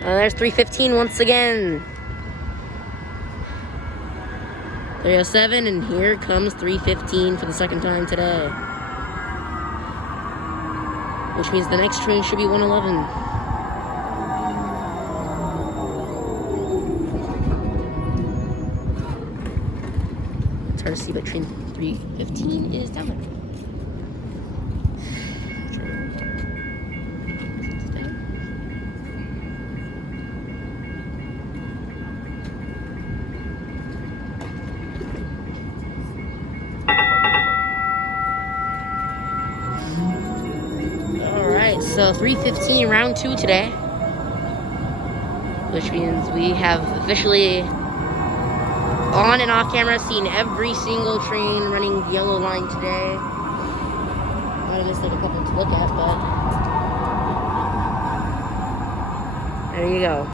There's 315 once again. 307, and here comes 315 for the second time today. Which means the next train should be 111. It's hard to see, but train 315 is down there. So 315 round 2 today, which means we have officially on and off camera seen every single train running the yellow line today. I guess like a couple to look at, but there you go.